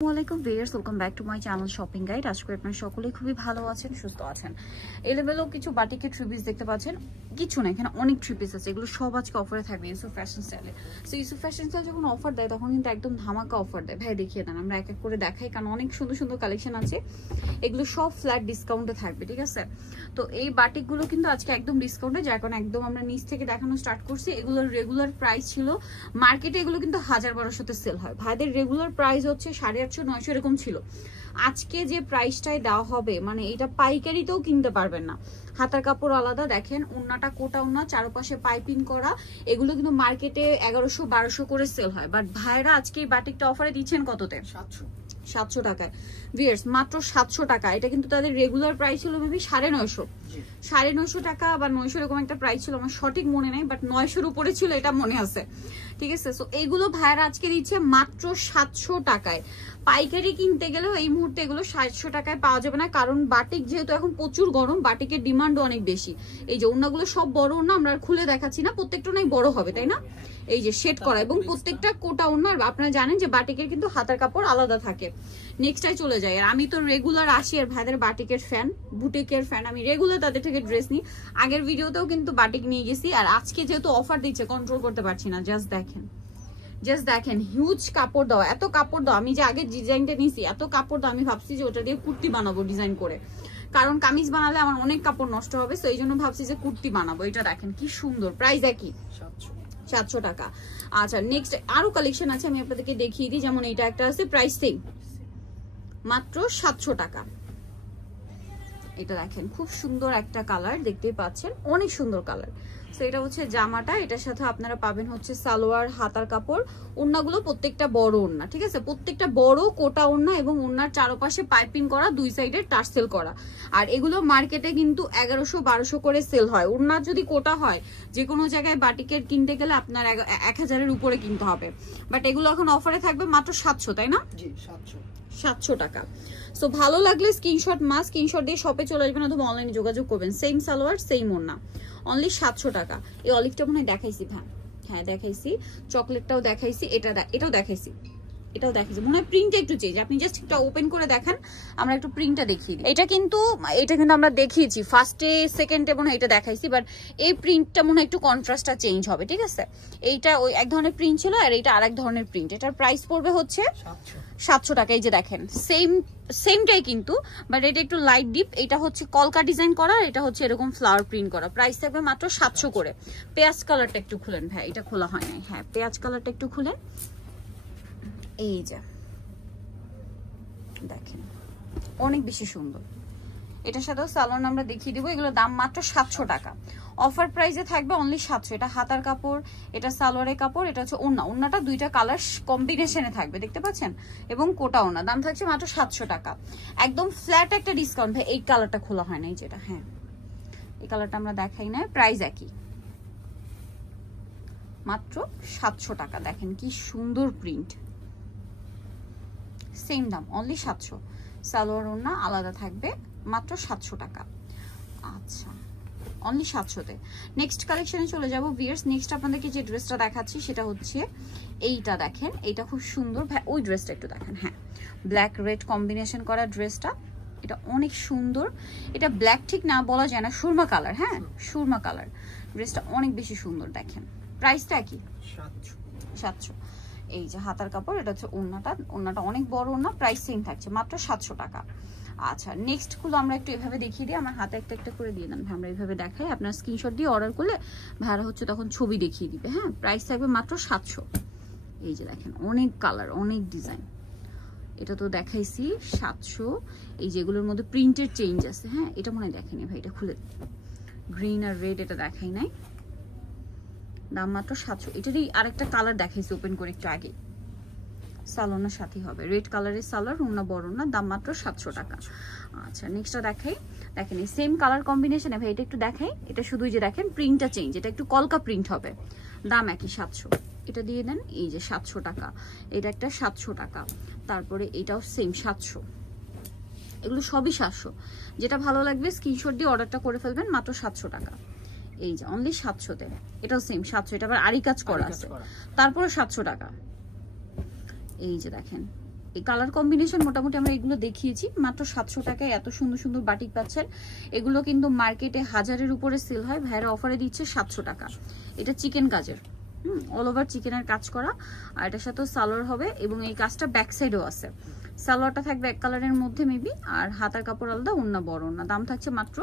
আসসালামাইকুম viewers, welcome back to my channel shopping guide. আশা করি আপনারা সকলেই খুবই ভালো আছেন, সুস্থ আছেন। এলেবেলও কিছু বাটিকের থ্রি পিস দেখতে পাচ্ছেন, কিছু না, এখানে অনেক থ্রি পিস আছে। এগুলো সব আজকে অফারে থাকবে ইউসুফ ফ্যাশন স্টাইলে। সো ইউসুফ ফ্যাশন স্টাইল যখন অফার দেয় তখন কিন্তু একদম ধামাকা অফার দেয়। ভাই দেখিয়ে দেন, আমরা এক এক করে দেখাই, কারণ অনেক সুন্দর সুন্দর কালেকশন আছে। এগুলো সব ফ্ল্যাট ডিসকাউন্টে থাকবে, ঠিক আছে? তো এই বাটিকগুলো কিন্তু আজকে একদম ডিসকাউন্টে, যার কারণে একদম আমরা নিচ থেকে দেখানো স্টার্ট করছি। এগুলোর রেগুলার প্রাইস ছিল মার্কেটে, এগুলো কিন্তু 1000-1200-তে সেল হয়। ভাইদের রেগুলার প্রাইস হচ্ছে 850-900 এরকম ছিল। আজকে যে প্রাইসটাই দেওয়া হবে, মানে এটা পাইকারিতেও কিনতে পারবেন না। হাতার কাপড় আলাদা, দেখেন ওন্নাটা কোটা ওন্না, চারপাশে পাইপিং করা। এগুলো কিন্তু মার্কেটে 1100-1200 করে সেল হয়, বাট ভাইরা আজকে এই বাটিকটা অফারে দিচ্ছেন কততে? 700 টাকায়। ভিউয়ার্স মাত্র 700 টাকা। এটা কিন্তু তাদের রেগুলার প্রাইস ছিল মেবি 950 টাকা বা 900 এরকম একটা প্রাইস ছিল, আমার সঠিক মনে নেই, বাট 900-র উপরে ছিল এটা মনে আছে, ঠিক আছে? সো এইগুলো ভাইয়ারা আজকে দিচ্ছে মাত্র 700 টাকায়। পাইকারি কিনতে গেলেও এই মুহূর্তে এগুলো 700 টাকায় পাওয়া যাবে না, কারণ বাটিক যেহেতু এখন প্রচুর গরম, বাটিকের ডিমান্ডও অনেক বেশি। এই যে ওন্নাগুলো সব বড় ওন্না, আমরা খুলে দেখাচ্ছি না, প্রত্যেকটা নাই বড় হবে, তাই না? এই যে শেড করা এবং প্রত্যেকটা কোটা ওন্না। আপনারা জানেন যে বাটিকের কিন্তু হাতার কাপড় আলাদা থাকে। নেক্সটাই চলে যায়। আর আমি তো রেগুলার আসি আর ভাইদের বাটিকের ফ্যান, বুটিকের ফ্যান, আমি রেগুলার তাদের থেকে ড্রেস নিই। আগের ভিডিওতেও কিন্তু বাটিক নিয়ে গেছি, আর আজকে যেহেতু অফার দিচ্ছে কন্ট্রোল করতে পারছি না। জাস্ট দেখেন হিউজ কাপড় দাও, এত কাপড় দাও। আমি যে আগে ডিজাইনটা নিয়েছি, এত কাপড় দাও, আমি ভাবছি যে ওটা দিয়ে কুর্তি বানাবো ডিজাইন করে, কারণ কামিজ বানালে আমার অনেক কাপড় নষ্ট হবে। তো এই জন্য ভাবছি যে কুর্তি বানাবো। এটা দেখেন কি সুন্দর, প্রাইস একই 700 টাকা। আচ্ছা নেক্সট আরো কালেকশন আছে, আমি আপনাদেরকে দেখিয়ে দিই। যেমন এটা একটা আছে, প্রাইস সেম, মাত্র 700 টাকা। এটা দেখেন খুব সুন্দর একটা কালার, দেখতেই পাচ্ছেন অনেক সুন্দর কালার। তো এটা হচ্ছে জামাটা, এটার সাথে আপনারা পাবেন হচ্ছে সালোয়ার, হাতার কাপড়। ওড়নাগুলো প্রত্যেকটা বড় ওড়না, ঠিক আছে? প্রত্যেকটা বড় কোটা ওড়না এবং ওড়নার চারপাশে পাইপিং করা, দুই সাইডে টার্সেল করা। আর এগুলো মার্কেটে কিন্তু 1100-1200 করে সেল হয়। ওড়না যদি কোটা হয় যে কোনো জায়গায় বাটিকের কিনতে গেলে আপনার 1000-এর উপরে কিনতে হবে, বাট এগুলো এখন অফারে থাকবে মাত্র 700, তাই না? জি 700 টাকা। সো ভালো লাগলে স্ক্রিনশট দিয়ে শপে চলে আসবেন অথবা অনলাইনে যোগাযোগ করবেন। সেম সালোয়ার সেম ওড়না, অনলি 700 টাকা। এই অলিভটা মনে হয় দেখাইছি, হ্যাঁ দেখাইছি। চকলেটটাও দেখাইছি, এটাও দেখাইছি, মনে হয় প্রিন্টটা একটু চেঞ্জ। আপনি জাস্ট একটা ওপেন করে দেখেন, আমরা একটু প্রিন্টটা দেখিয়ে দিই। এটা কিন্তু আমরা দেখিয়েছি ফার্স্টে, সেকেন্ডে মনে হয় এটা দেখাইছি, বাট এই প্রিন্টটা মনে হয় একটু কন্ট্রাস্টটা চেঞ্জ হবে, ঠিক আছে? এইটা ওই এক ধরনের প্রিন্ট ছিল, আর এইটা আরেক ধরনের প্রিন্ট। এটার প্রাইস পড়বে হচ্ছে 700 টাকা। এই যে দেখেন সেমটাই কিন্তু, বাট এটা একটু লাইট ডিপ। এটা হচ্ছে কলকা ডিজাইন করা, এটা হচ্ছে এরকম ফ্লাওয়ার প্রিন্ট করা। প্রাইস থাকবে মাত্র 700 করে। পেঁয়াজ কালারটা একটু খুলেন ভাই, এটা খোলা হয় নাই। হ্যাঁ পেঁয়াজ কালারটা একটু খুলেন। এই যে দেখেন অনেক বেশি সুন্দর। এটার সাথেও সালোয়ার আমরা দেখিয়ে দিব। এগুলোর দাম মাত্র 700 টাকা। অফার প্রাইসে থাকবে অনলি 700। এটা হাতার কাপড়, এটা সালোয়ারের কাপড়, এটা হচ্ছে ওড়নাটা দুইটা কালার কম্বিনেশনে থাকবে, দেখতে পাচ্ছেন, এবং কোটা ওড়না। দাম থাকছে মাত্র 700 টাকা। একদম ফ্ল্যাট একটা ডিসকাউন্ট। ভাই এই কালারটা খোলা হয় নাই, যেটা, হ্যাঁ এই কালারটা আমরা দেখাই না। প্রাইস একই, মাত্র 700 টাকা। দেখেন কি সুন্দর প্রিন্ট, সেম দাম অনলি 700। সালোয়ার ওড়না আলাদা থাকবে, মাত্র 700 টাকা। আচ্ছা অনলি 700-তে। নেক্সট কালেকশনে চলে যাব ভিউয়ার্স। নেক্সট আপনাদেরকে যে ড্রেসটা দেখাচ্ছি সেটা হচ্ছে এইটা। দেখেন এটা খুব সুন্দর। ওই ড্রেসটা একটু দেখেন, হ্যাঁ ব্ল্যাক রেড কম্বিনেশন করা ড্রেসটা, এটা অনেক সুন্দর। এটা ব্ল্যাক ঠিক না বলা যায় না, সুরমা কালার, হ্যাঁ সুরমা কালার। ড্রেসটা অনেক বেশি সুন্দর। দেখেন প্রাইসটা কি 700। এই যে হাতার কাপড়, এটা হচ্ছে ওড়নাটা অনেক বড় ওড়না। প্রাইস সেম থাকছে মাত্র 700 টাকা। আচ্ছা নেক্সট গুলো আমরা একটু এভাবে দেখিয়ে দিই। আমার হাতে একটা করে দিয়ে দেন, আমরা এইভাবে দেখাই। আপনার স্ক্রিনশট দিয়ে অর্ডার করলে ভাড়া হচ্ছে তখন ছবি দেখিয়ে দিবে। হ্যাঁ প্রাইস থাকবে মাত্র 700। এই যে দেখেন অনেক কালার, অনেক ডিজাইন। এটা তো দেখাইছি 700। এই যেগুলোর মধ্যে প্রিন্টের চেঞ্জ আছে, হ্যাঁ এটা মনে হয় দেখেনি ভাই, এটা খুলে গ্রিন আর রেড, এটা দেখাই নাই। দাম মাত্র 700। এটারই আরেকটা কালার দেখাইছি ওপেন করে একটু আগে, সালোয়ারের সাথে হবে রেড কালারের সালোয়ার, ওড়না বড় না। দাম মাত্র 700 টাকা। আচ্ছা নেক্সটটা দেখাই। দেখেন এই সেম কালার কম্বিনেশনে ভাই, এটা একটু দেখাই। এটা শুধুই যে দেখেন প্রিন্টটা চেঞ্জ, এটা একটু কলকা প্রিন্ট হবে। দাম একই 700। এটা দিয়ে দেন, এই যে 700 টাকা। এটা একটা 700 টাকা। তারপরে এটাও সেম 700। এগুলো সবই 700। যেটা ভালো লাগবে স্ক্রিনশট দিয়ে অর্ডারটা করে ফেলবেন, মাত্র 700 টাকা। এই যে অনলি 700-তে। এটাও সেম 700। এটা আবার আরি কাজ করা আছে, তারপরে 700 টাকা। এই যে দেখেন এই কালার কম্বিনেশন মোটামুটি আমরা এগুলো দেখিয়েছি মাত্র 700 টাকায়। এত সুন্দর সুন্দর বাটিক পাচ্ছেন। এগুলো কিন্তু মার্কেটে 1000-এর উপরে সেল হয়, ভাইরা অফারে দিচ্ছে 700 টাকা। এটা চিকেন কাজের, অল ওভার চিকেনের কাজ করা, আর এটার সাথে সালোয়ার হবে এবং এই কাজটা ব্যাক সাইডেও আছে। সালোয়ারটা থাকবে এক কালারের মধ্যে মেবি, আর হাতার কাপড় আলাদা, ওন্না বড় ওন্না। দাম থাকছে মাত্র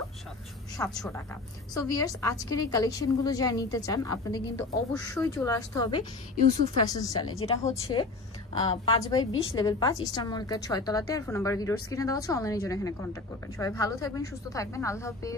700 টাকা। সো ভিউয়ার্স, আজকের এই কালেকশনগুলো যারা নিতে চান আপনাদের কিন্তু অবশ্যই চলে আসতে হবে ইউসুফ ফ্যাশন স্টাইলে, যেটা হচ্ছে 5/20 লেভেল 5 ইস্টার্ন মল্লিকার 6 তলাতে। আর ফোন নাম্বার ভিডিওর স্ক্রিনে দেওয়া আছে, অনলাইনের জন্য এখানে কন্ট্যাক্ট করবেন। সবাই ভালো থাকবেন, সুস্থ থাকবেন, আল্লাহ হাফেজ।